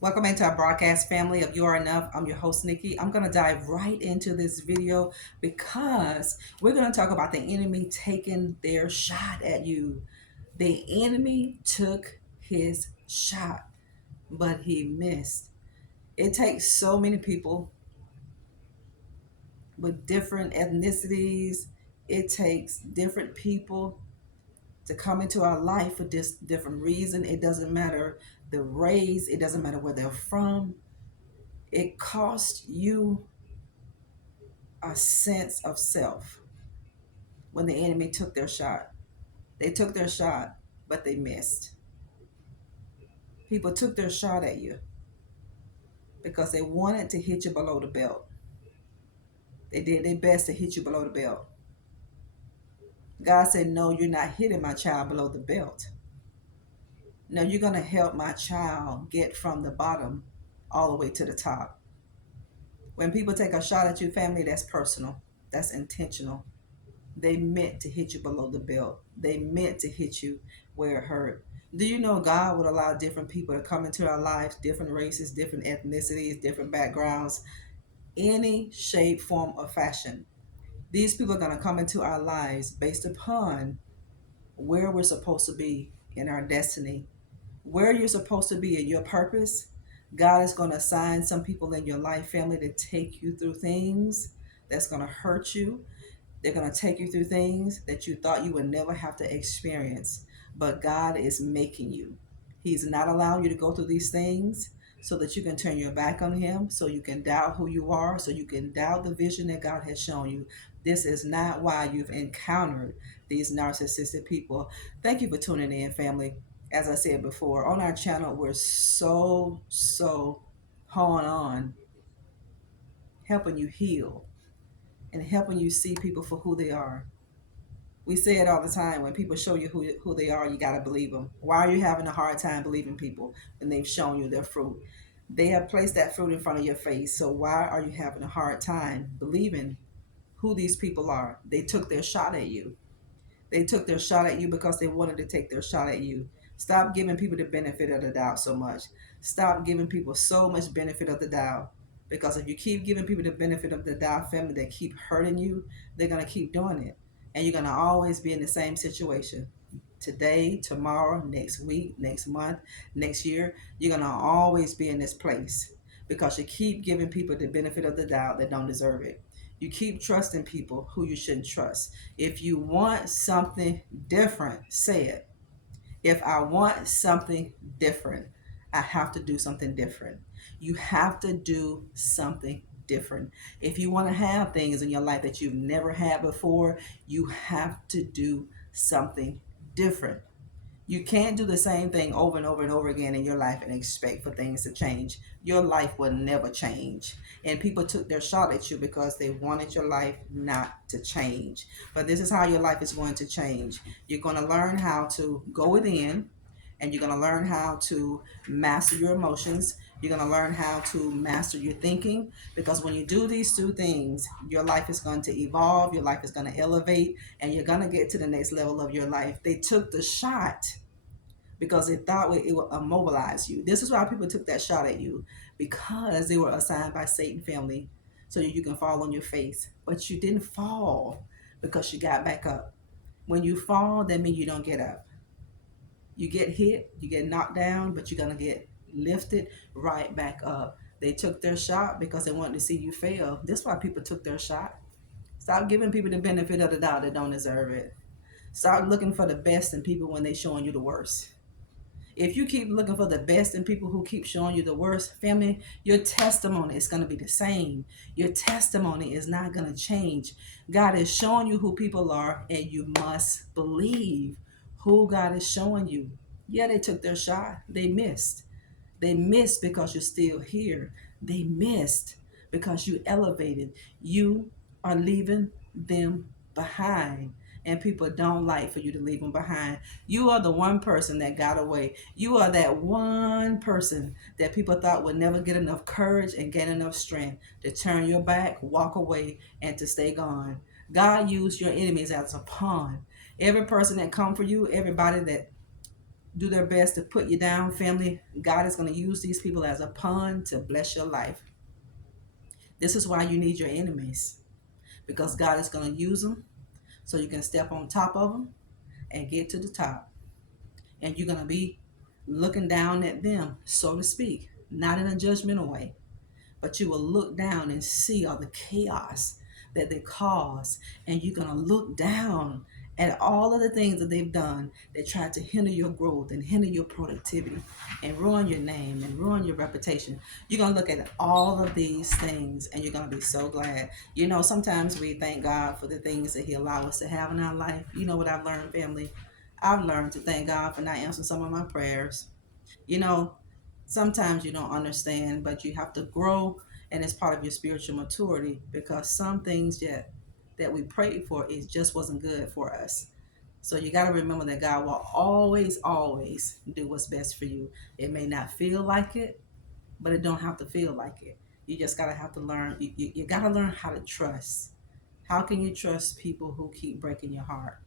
Welcome into our broadcast family of You Are Enough. I'm your host, Nikki. I'm going to dive right into this video because we're going to talk about the enemy taking their shot at you. The enemy took his shot, but he missed. It takes so many people with different ethnicities, it takes different people to come into our life for this different reason. It doesn't matter the race, it doesn't matter where they're from. It costs you a sense of self when the enemy took their shot. They took their shot, but they missed. People took their shot at you because they wanted to hit you below the belt. They did their best to hit you below the belt. God said, no, you're not hitting my child below the belt. No, you're going to help my child get from the bottom all the way to the top. When people take a shot at you, family, that's personal. That's intentional. They meant to hit you below the belt. They meant to hit you where it hurt. Do you know God would allow different people to come into our lives, different races, different ethnicities, different backgrounds, any shape, form, or fashion? These people are going to come into our lives based upon where we're supposed to be in our destiny, where you're supposed to be in your purpose. God is going to assign some people in your life, family, to take you through things that's going to hurt you. They're going to take you through things that you thought you would never have to experience. But God is making you. He's not allowing you to go through these things so that you can turn your back on Him, so you can doubt who you are, so you can doubt the vision that God has shown you. This is not why you've encountered these narcissistic people. Thank you for tuning in, family. As I said before, on our channel, we're so honing on helping you heal and helping you see people for who they are. We say it all the time. When people show you who they are, you got to believe them. Why are you having a hard time believing people when they've shown you their fruit? They have placed that fruit in front of your face. So why are you having a hard time believing who these people are? They took their shot at you. They took their shot at you because they wanted to take their shot at you. Stop giving people the benefit of the doubt so much. Stop giving people so much benefit of the doubt. Because if you keep giving people the benefit of the doubt, family, that keep hurting you, they're going to keep doing it. And you're going to always be in the same situation. Today, tomorrow, next week, next month, next year, you're going to always be in this place because you keep giving people the benefit of the doubt that don't deserve it. You keep trusting people who you shouldn't trust. If you want something different, say it. If I want something different, I have to do something different. You have to do something different. If you want to have things in your life that you've never had before, you have to do something different. You can't do the same thing over and over and over again in your life and expect for things to change. Your life will never change. And people took their shot at you because they wanted your life not to change. But this is how your life is going to change. You're going to learn how to go within, and you're going to learn how to master your emotions. You're going to learn how to master your thinking, because when you do these two things, your life is going to evolve, your life is going to elevate, and you're going to get to the next level of your life. They took the shot because they thought it would immobilize you. This is why people took that shot at you, because they were assigned by Satan, family, so that you can fall on your face. But you didn't fall because you got back up. When you fall, that means you don't get up. You get hit, you get knocked down, but you're going to get lifted right back up. They took their shot because they wanted to see you fail. That's why people took their shot. Stop giving people the benefit of the doubt that don't deserve it. Start looking for the best in people when they're showing you the worst. If you keep looking for the best in people who keep showing you the worst, family, your testimony is going to be the same. Your testimony is not going to change. God is showing you who people are, and you must believe who God is showing you. Yeah, they took their shot. They missed. They missed because you're still here. They missed because you elevated. You are leaving them behind. And people don't like for you to leave them behind. You are the one person that got away. You are that one person that people thought would never get enough courage and get enough strength to turn your back, walk away, and to stay gone. God used your enemies as a pawn. Every person that come for you, everybody that do their best to put you down, family, God is going to use these people as a pawn to bless your life. This is why you need your enemies, because God is going to use them so you can step on top of them and get to the top. And you're going to be looking down at them, so to speak, not in a judgmental way, but you will look down and see all the chaos that they cause. And you're going to look down at all of the things that they've done that try to hinder your growth and hinder your productivity and ruin your name and ruin your reputation. You're going to look at all of these things and you're going to be so glad. You know, sometimes we thank God for the things that He allows us to have in our life. You know what I've learned, family? I've learned to thank God for not answering some of my prayers. You know, sometimes you don't understand, but you have to grow, and it's part of your spiritual maturity, because some things that we prayed for, it just wasn't good for us. So you got to remember that God will always, always do what's best for you. It may not feel like it, but it don't have to feel like it. You just got to have to learn. You got to learn how to trust. How can you trust people who keep breaking your heart?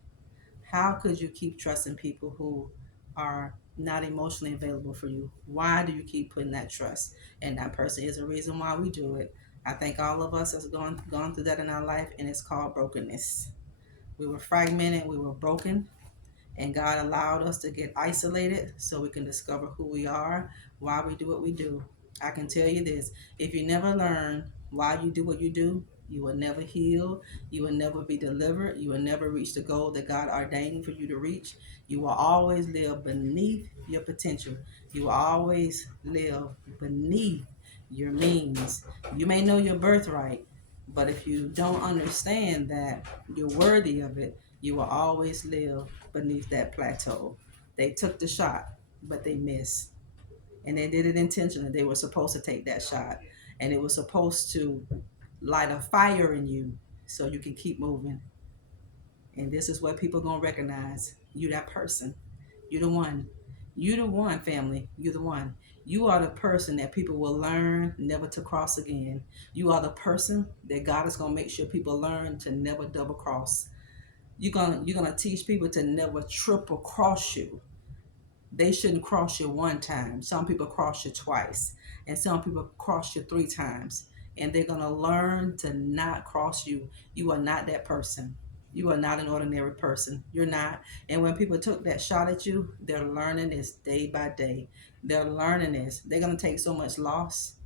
How could you keep trusting people who are not emotionally available for you? Why do you keep putting that trust? And that person is the reason why we do it. I think all of us has gone through that in our life, and it's called brokenness. We were fragmented, we were broken, and God allowed us to get isolated so we can discover who we are, why we do what we do. I can tell you this: if you never learn why you do what you do, you will never heal, you will never be delivered, you will never reach the goal that God ordained for you to reach. You will always live beneath your potential, you will always live beneath your means. You may know your birthright, but if you don't understand that you're worthy of it, you will always live beneath that plateau. They took the shot, but they missed. And they did it intentionally. They were supposed to take that shot. And it was supposed to light a fire in you so you can keep moving. And this is what people are going to recognize. You that person. You're the one. You the one, family. You're the one. You are the person that people will learn never to cross again. You are the person that God is going to make sure people learn to never double cross. You're gonna teach people to never triple cross you. They shouldn't cross you one time. Some people cross you twice, and some people cross you three times. And they're gonna learn to not cross you. You are not that person. You are not an ordinary person. You're not. And when people took that shot at you, they're learning this day by day. They're learning this. They're gonna take so much loss.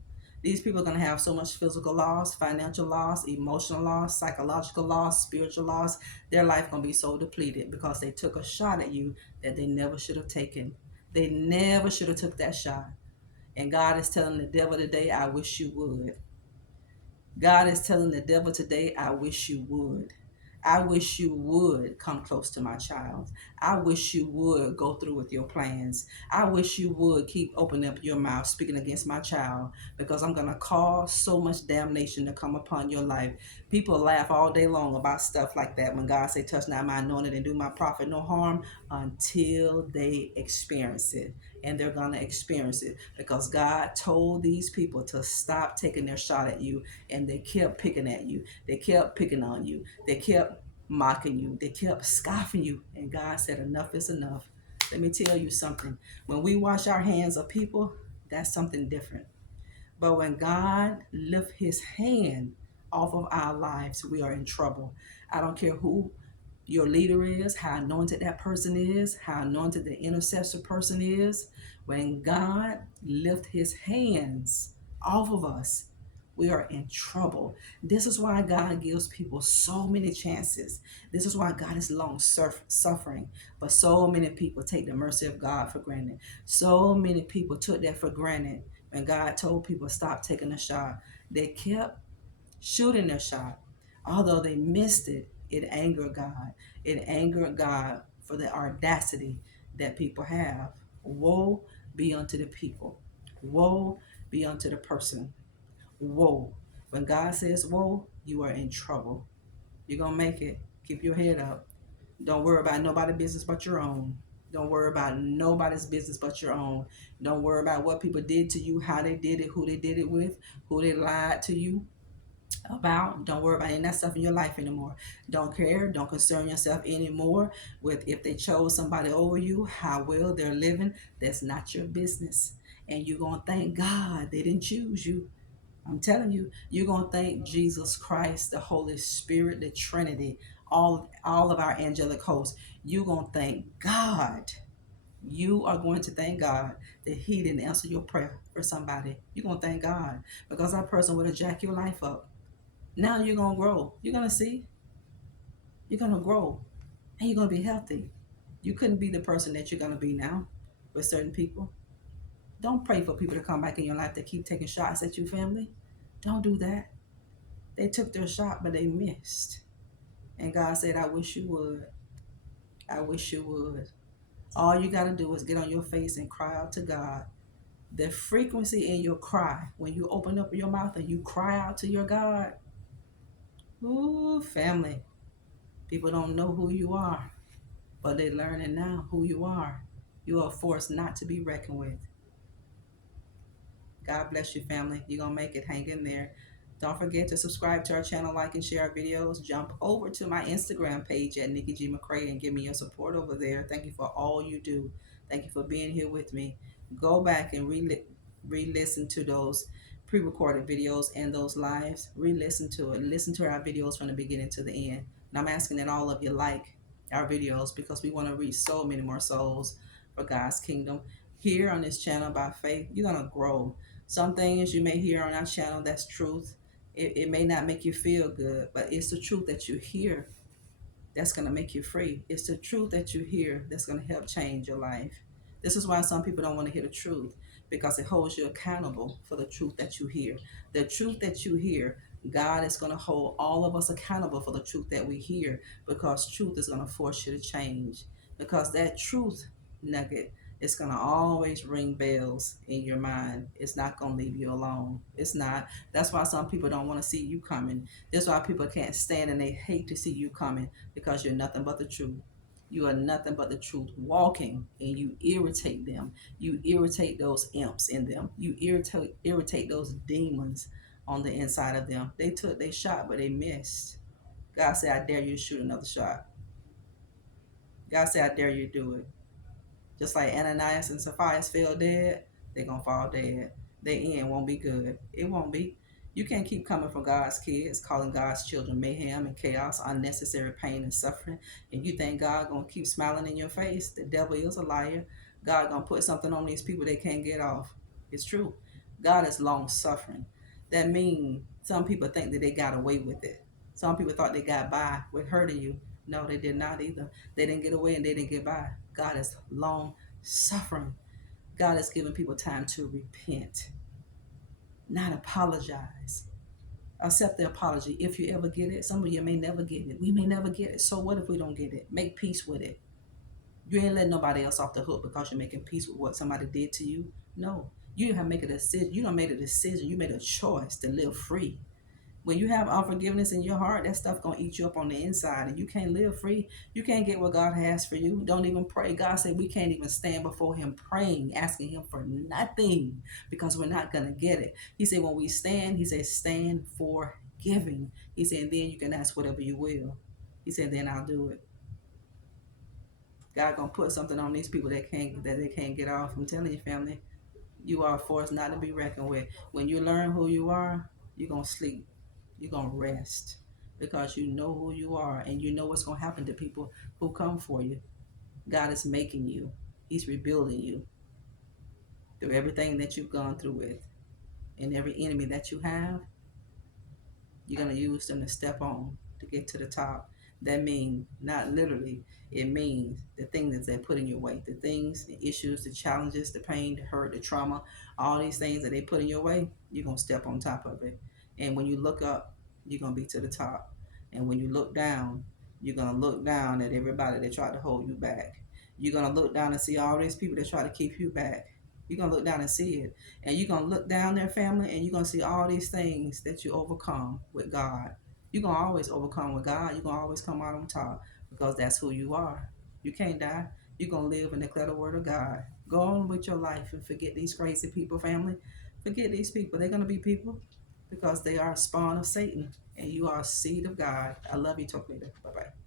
These people are going to have so much physical loss, financial loss, emotional loss, psychological loss, spiritual loss. Their life going to be so depleted because they took a shot at you that they never should have taken. They never should have took that shot. And God is telling the devil today, I wish you would. God is telling the devil today, I wish you would. I wish you would come close to my child. I wish you would go through with your plans. I wish you would keep opening up your mouth speaking against my child, because I'm going to cause so much damnation to come upon your life. People laugh all day long about stuff like that when God say, touch not my anointed and do my prophet no harm, until they experience it. And they're going to experience it because God told these people to stop taking their shot at you, and they kept picking at you. They kept picking on you. They kept mocking you. They kept scoffing you. And God said, enough is enough. Let me tell you something. When we wash our hands of people, that's something different. But when God lifts his hand off of our lives, we are in trouble. I don't care who your leader is, how anointed that person is, how anointed the intercessor person is. When God lifts his hands off of us, we are in trouble. This is why God gives people so many chances. This is why God is long suffering. But so many people take the mercy of God for granted. So many people took that for granted when God told people stop taking a shot. They kept shooting their shot. Although they missed it, it angered God. It angered God for the audacity that people have. Woe be unto the people. Woe be unto the person. Woe. When God says woe, you are in trouble. You're going to make it. Keep your head up. Don't worry about nobody's business but your own. Don't worry about nobody's business but your own. Don't worry about what people did to you, how they did it, who they did it with, who they lied to you. about. Don't worry about any of that stuff in your life anymore. Don't care. Don't concern yourself anymore with if they chose somebody over you, how well they're living. That's not your business. And you're going to thank God they didn't choose you. I'm telling you, you're going to thank Jesus Christ, the Holy Spirit, the Trinity, all of our angelic hosts. You're going to thank God. You are going to thank God that He didn't answer your prayer for somebody. You're going to thank God because that person would have jacked your life up. Now you're going to grow. You're going to see. You're going to grow. And you're going to be healthy. You couldn't be the person that you're going to be now with certain people. Don't pray for people to come back in your life that keep taking shots at you, family. Don't do that. They took their shot, but they missed. And God said, I wish you would. I wish you would. All you got to do is get on your face and cry out to God. The frequency in your cry, when you open up your mouth and you cry out to your God, ooh, family, people don't know who you are, but they're learning now who you are. You are a force not to be reckoned with. God bless you, family. You're going to make it. Hang in there. Don't forget to subscribe to our channel, like and share our videos. Jump over to my Instagram page at Nikki G McCray and give me your support over there. Thank you for all you do. Thank you for being here with me. Go back and re-listen to those pre-recorded videos and those lives. Re-listen to it. Listen to our videos from the beginning to the end. And I'm asking that all of you like our videos because we want to reach so many more souls for God's kingdom. Here on this channel by faith, you're going to grow. Some things you may hear on our channel, that's truth. It may not make you feel good, but it's the truth that you hear that's going to make you free. It's the truth that you hear that's going to help change your life. This is why some people don't want to hear the truth, because it holds you accountable for the truth that you hear. The truth that you hear, God is going to hold all of us accountable for the truth that we hear, because truth is going to force you to change. Because that truth nugget is going to always ring bells in your mind. It's not going to leave you alone. It's not. That's why some people don't want to see you coming. That's why people can't stand and they hate to see you coming, because you're nothing but the truth. You are nothing but the truth walking, and you irritate them. You irritate those imps in them. You irritate those demons on the inside of them. They took their shot, but they missed. God said, I dare you to shoot another shot. God said, I dare you to do it. Just like Ananias and Sapphira fell dead, they're going to fall dead. Their end won't be good. It won't be. You can't keep coming for God's kids, calling God's children mayhem and chaos, unnecessary pain and suffering, and you think God going to keep smiling in your face. The devil is a liar. God going to put something on these people they can't get off. It's true. God is long suffering. That means some people think that they got away with it. Some people thought they got by with hurting you. No, they did not either. They didn't get away and they didn't get by. God is long suffering. God is giving people time to repent, not apologize. Accept the apology if you ever get it. Some of you may never get it. We may never get it. So what if we don't get it? Make peace with it. You ain't letting nobody else off the hook because you're making peace with what somebody did to you. No. You have made a decision. You don't made a decision. You made a choice to live free. When you have unforgiveness in your heart, that stuff gonna eat you up on the inside, and you can't live free. You can't get what God has for you. Don't even pray. God said we can't even stand before Him praying, asking Him for nothing, because we're not gonna get it. He said when we stand, He said stand for giving. He said and then you can ask whatever you will. He said then I'll do it. God gonna put something on these people that they can't get off. I'm telling you, family, you are a force not to be reckoned with. When you learn who you are, you're gonna sleep. You're going to rest because you know who you are, and you know what's going to happen to people who come for you. God is making you. He's rebuilding you through everything that you've gone through with, and every enemy that you have. You're going to use them to step on to get to the top. That means not literally. It means the things that they put in your way, the things, the issues, the challenges, the pain, the hurt, the trauma, all these things that they put in your way, you're going to step on top of it. And when you look up, you're going to be to the top. And when you look down, you're going to look down at everybody that tried to hold you back. You're going to look down and see all these people that try to keep you back. You're going to look down and see it. And you're going to look down there, family, and you're going to see all these things that you overcome with God. You're going to always overcome with God. You're going to always come out on top because that's who you are. You can't die. You're going to live and declare the word of God. Go on with your life and forget these crazy people, family. Forget these people. They're going to be people. because they are a spawn of Satan and you are a seed of God. I love you, Talk Leader. Bye bye.